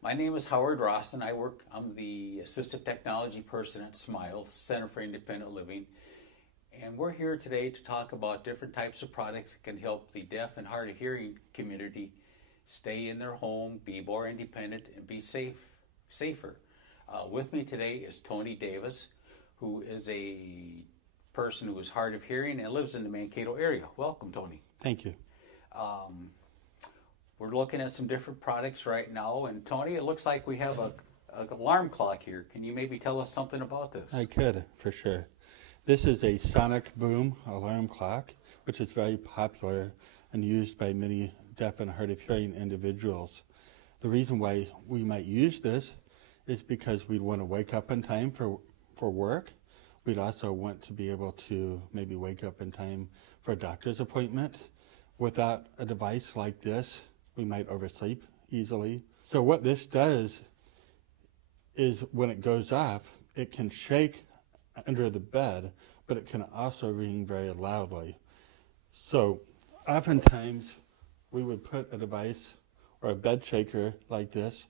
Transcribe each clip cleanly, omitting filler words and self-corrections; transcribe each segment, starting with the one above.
My name is Howard Ross, and I'm the Assistive Technology person at SMILE, Center for Independent Living. And we're here today to talk about different types of products that can help the deaf and hard of hearing community stay in their home, be more independent, and be safer. With me today is Tony Davis, who is a person who is hard of hearing and lives in the Mankato area. Welcome, Tony. Thank you. We're looking at some different products right now, and Tony, it looks like we have an alarm clock here. Can you maybe tell us something about this? I could, for sure. This is a sonic boom alarm clock, which is very popular and used by many deaf and hard of hearing individuals. The reason why we might use this is because we'd want to wake up in time for work. We'd also want to be able to maybe wake up in time for a doctor's appointment. Without a device like this, we might oversleep easily. So what this does is when it goes off, it can shake under the bed, but it can also ring very loudly. So oftentimes we would put a device or a bed shaker like this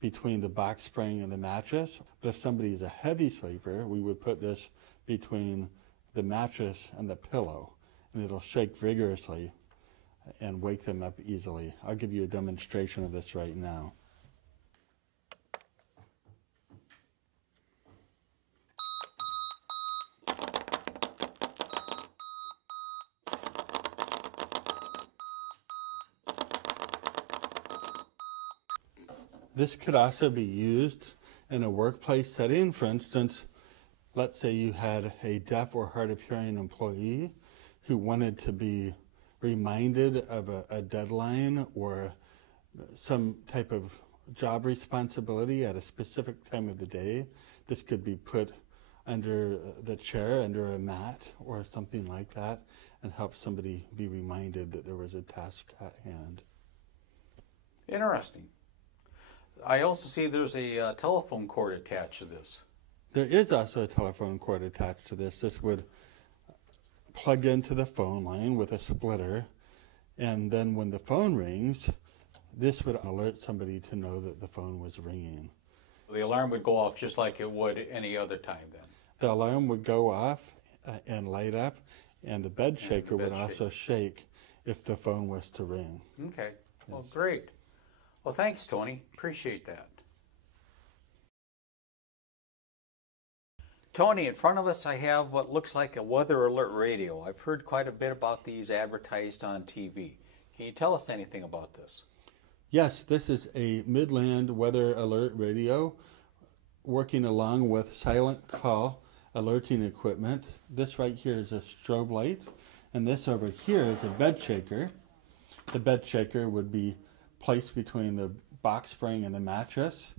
between the box spring and the mattress. But if somebody is a heavy sleeper, we would put this between the mattress and the pillow, and it'll shake vigorously and wake them up easily. I'll give you a demonstration of this right now. This could also be used in a workplace setting. For instance, let's say you had a deaf or hard of hearing employee who wanted to be reminded of a deadline or some type of job responsibility at a specific time of the day. This could be put under the chair, under a mat or something like that, and help somebody be reminded that there was a task at hand. Interesting. I also see there's a telephone cord attached to this. There is also a telephone cord attached to this. This would plug into the phone line with a splitter, and then when the phone rings, this would alert somebody to know that the phone was ringing. The alarm would go off just like it would any other time then? The alarm would go off and light up, and the bed shaker would also shake if the phone was to ring. Okay. Well, great. Well, thanks, Tony. Appreciate that. Tony, in front of us I have what looks like a weather alert radio. I've heard quite a bit about these advertised on TV. Can you tell us anything about this? Yes, this is a Midland weather alert radio working along with silent call alerting equipment. This right here is a strobe light, and this over here is a bed shaker. The bed shaker would be placed between the box spring and the mattress,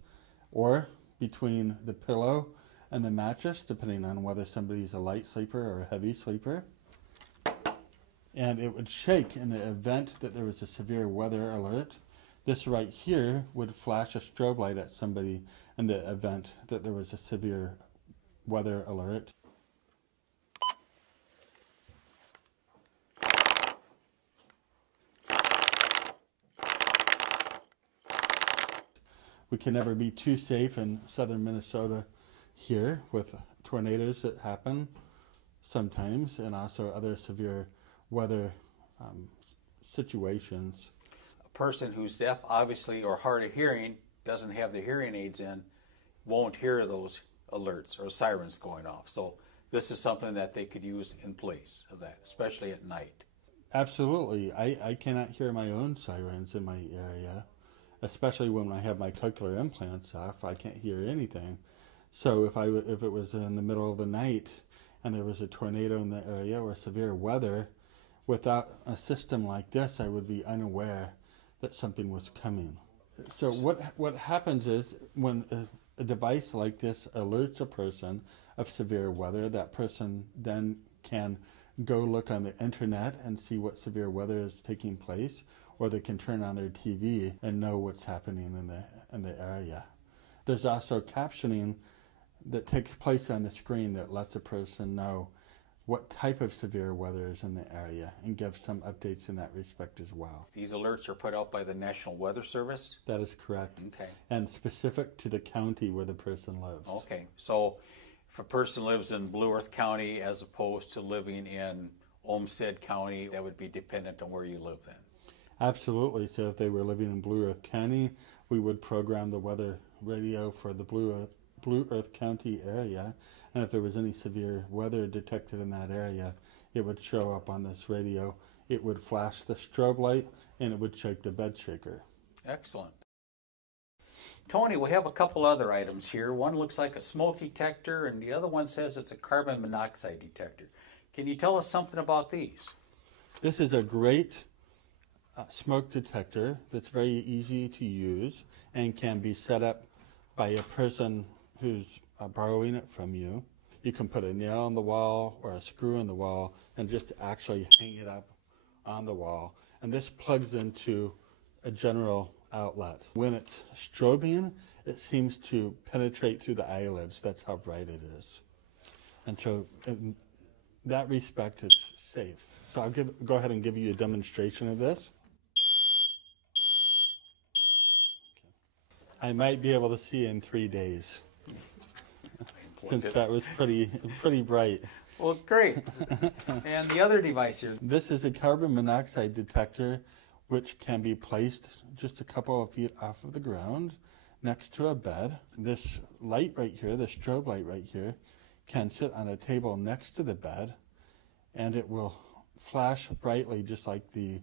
or between the pillow and the mattress, depending on whether somebody's a light sleeper or a heavy sleeper. And it would shake in the event that there was a severe weather alert. This right here would flash a strobe light at somebody in the event that there was a severe weather alert. We can never be too safe in southern Minnesota here with tornadoes that happen sometimes, and also other severe weather situations. A person who's deaf, obviously, or hard of hearing, doesn't have the hearing aids in, won't hear those alerts or sirens going off. So this is something that they could use in place of that, especially at night. Absolutely. I cannot hear my own sirens in my area, especially when I have my cochlear implants off. I can't hear anything. So if it was in the middle of the night and there was a tornado in the area or severe weather, without a system like this, I would be unaware that something was coming. So what happens is when a device like this alerts a person of severe weather, that person then can go look on the internet and see what severe weather is taking place, or they can turn on their TV and know what's happening in the area. There's also captioning that takes place on the screen that lets a person know what type of severe weather is in the area and give some updates in that respect as well. These alerts are put out by the National Weather Service? That is correct. Okay. And specific to the county where the person lives. Okay. So if a person lives in Blue Earth County as opposed to living in Olmsted County, that would be dependent on where you live then? Absolutely. So if they were living in Blue Earth County, we would program the weather radio for the Blue Earth County area, and if there was any severe weather detected in that area, it would show up on this radio. It would flash the strobe light, and it would shake the bed shaker. Excellent. Tony, we have a couple other items here. One looks like a smoke detector, and the other one says it's a carbon monoxide detector. Can you tell us something about these? This is a great smoke detector that's very easy to use and can be set up by a person who's borrowing it from you. You can put a nail on the wall or a screw in the wall and just actually hang it up on the wall. And this plugs into a general outlet. When it's strobing, it seems to penetrate through the eyelids. That's how bright it is. And so in that respect, it's safe. So I'll go ahead and give you a demonstration of this. I might be able to see in 3 days, since that was pretty bright. Well, great. And the other device here? This is a carbon monoxide detector, which can be placed just a couple of feet off of the ground next to a bed. This light right here, the strobe light right here, can sit on a table next to the bed, and it will flash brightly just like the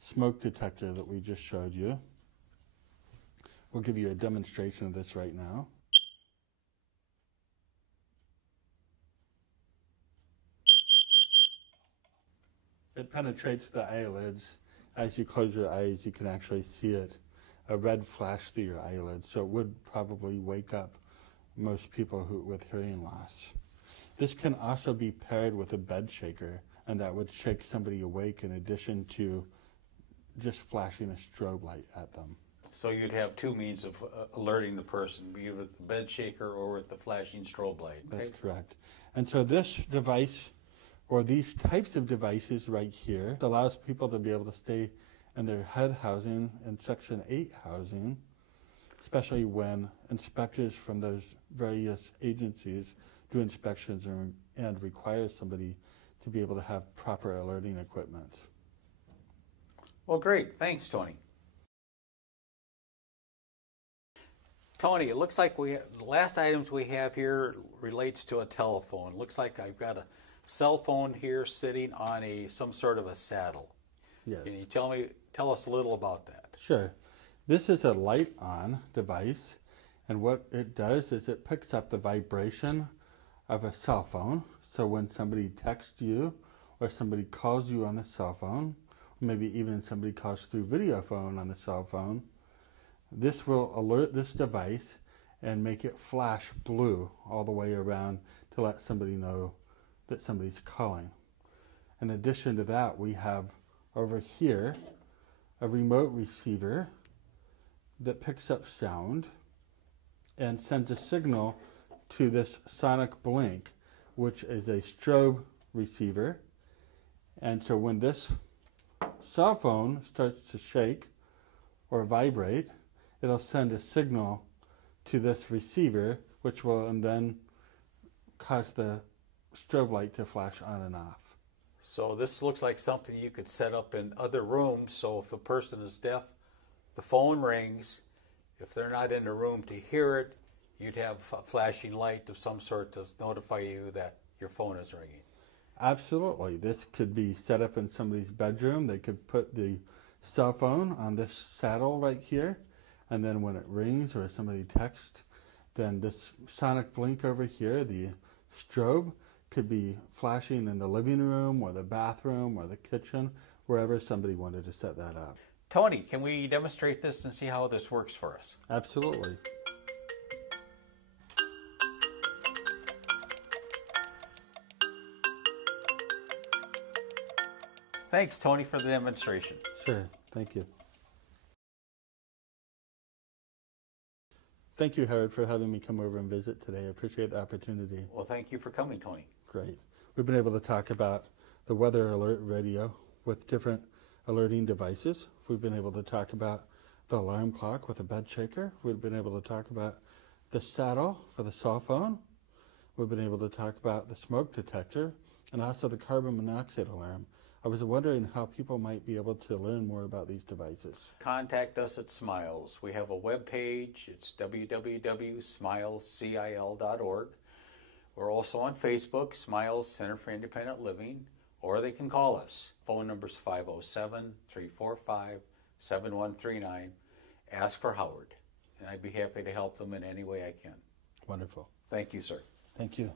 smoke detector that we just showed you. We'll give you a demonstration of this right now. It penetrates the eyelids. As you close your eyes, you can actually see it, a red flash through your eyelids. So it would probably wake up most people with hearing loss. This can also be paired with a bed shaker, and that would shake somebody awake in addition to just flashing a strobe light at them. So you'd have two means of alerting the person, either with the bed shaker or with the flashing strobe light. That's correct. And so this device, or these types of devices right here, allows people to be able to stay in their head housing and Section 8 housing, especially when inspectors from those various agencies do inspections and require somebody to be able to have proper alerting equipment. Well, great. Thanks, Tony. Tony, it looks like the last items we have here relates to a telephone. Looks like I've got a cell phone here sitting on some sort of a saddle. Yes. Can you tell us a little about that? Sure. This is a light-on device, and what it does is it picks up the vibration of a cell phone. So when somebody texts you or somebody calls you on the cell phone, or maybe even somebody calls through video phone on the cell phone, this will alert this device and make it flash blue all the way around to let somebody know that somebody's calling. In addition to that, we have over here a remote receiver that picks up sound and sends a signal to this sonic blink, which is a strobe receiver. And so when this cell phone starts to shake or vibrate, it'll send a signal to this receiver, which will then cause the strobe light to flash on and off. So this looks like something you could set up in other rooms, so if a person is deaf, the phone rings. If they're not in the room to hear it, you'd have a flashing light of some sort to notify you that your phone is ringing. Absolutely. This could be set up in somebody's bedroom. They could put the cell phone on this saddle right here, and then when it rings or somebody texts, then this sonic blink over here, the strobe, could be flashing in the living room or the bathroom or the kitchen, wherever somebody wanted to set that up. Tony, can we demonstrate this and see how this works for us? Absolutely. Thanks, Tony, for the demonstration. Sure. Thank you. Thank you, Howard, for having me come over and visit today. I appreciate the opportunity. Well, thank you for coming, Tony. Great. We've been able to talk about the weather alert radio with different alerting devices. We've been able to talk about the alarm clock with a bed shaker. We've been able to talk about the saddle for the cell phone. We've been able to talk about the smoke detector and also the carbon monoxide alarm. I was wondering how people might be able to learn more about these devices. Contact us at Smiles. We have a web page. It's www.smilescil.org. We're also on Facebook, Smiles Center for Independent Living, or they can call us. Phone number is 507-345-7139. Ask for Howard, and I'd be happy to help them in any way I can. Wonderful. Thank you, sir. Thank you.